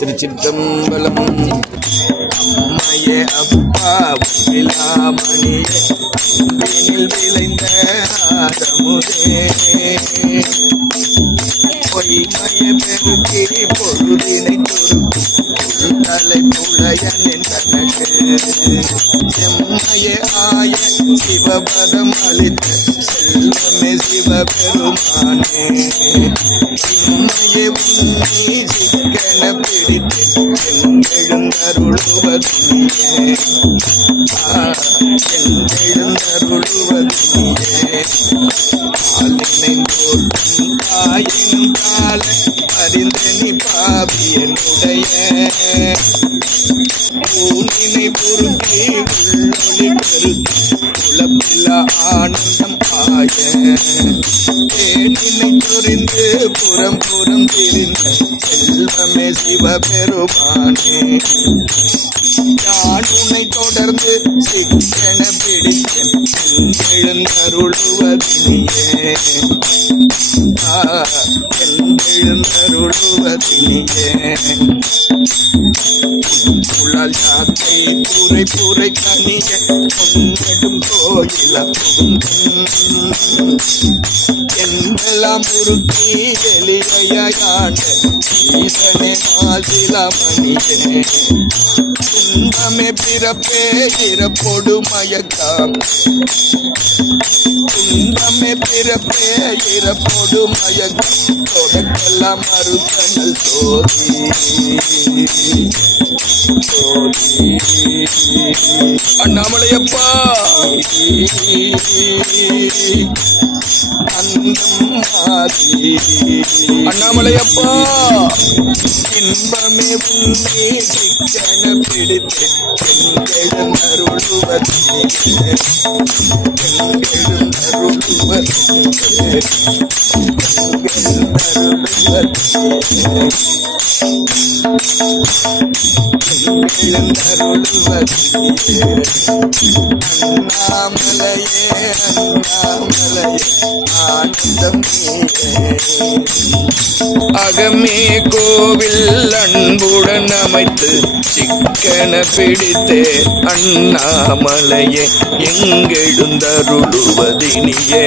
திருச்சிற்றம்பலம். அம்மையே அப்பா விலாமணியே அன்பினில் விளைந்த ஆதமுதே பொய்மைய பெருக்கி பொழுதினை துருக்கும் தலை புலையனின் கணக்கு செம்மைய ஆய சிவபதம் அளித்த செல்வமே சிவபெருமானே சிம்மைய உன்னி சிக்கன பிடித்தேன் எழுந்தருளுவதியே எழுந்தருளுவதியே ஆலினை போற்றும் தாயினும் கால அறிந்தனி பாவியனுடைய பூனினை பொருத்தி உள்ளொளி பெருத்தி குழப்பில்லா ஆனந்தம் ஆய தேனினை சொரிந்து புறம் புறம் திரிந்த செல்வமே சிவபெருமானே யானுனை தொடர்ந்து சிக்கன பிடித்தேன் எழுந்தருளுவதினியே எழுந்தருளுவதினியே புலால் சாத்தை பூரை பூரை கனிய பொன்னடும் கோயில என்னெல்லாம் உருக்கி எளியாண்ட ஈசனே மாசிலமணியே துன்பமே பிறப்பே இறப்பொடு மயக்கம் துன்பமே பிறப்பே இறப்பொடு மயக்கம் தொடக்கெல்லாம் மறுக்கணல் சோதி அண்ணாமலையப்பா அண்ணாமலையப்பா இன்பமே உன்னே சிக்கன பிடித்தேன் எழுந்தருளுவதியே அண்ணாமலையே அண்ணாமலையே ஆனந்தம் அகமே கோவில் அன்புடன் அமைத்து சிக்கன பிடித்தே அண்ணாமலையே எங்கெழுந்தருளுவதினியே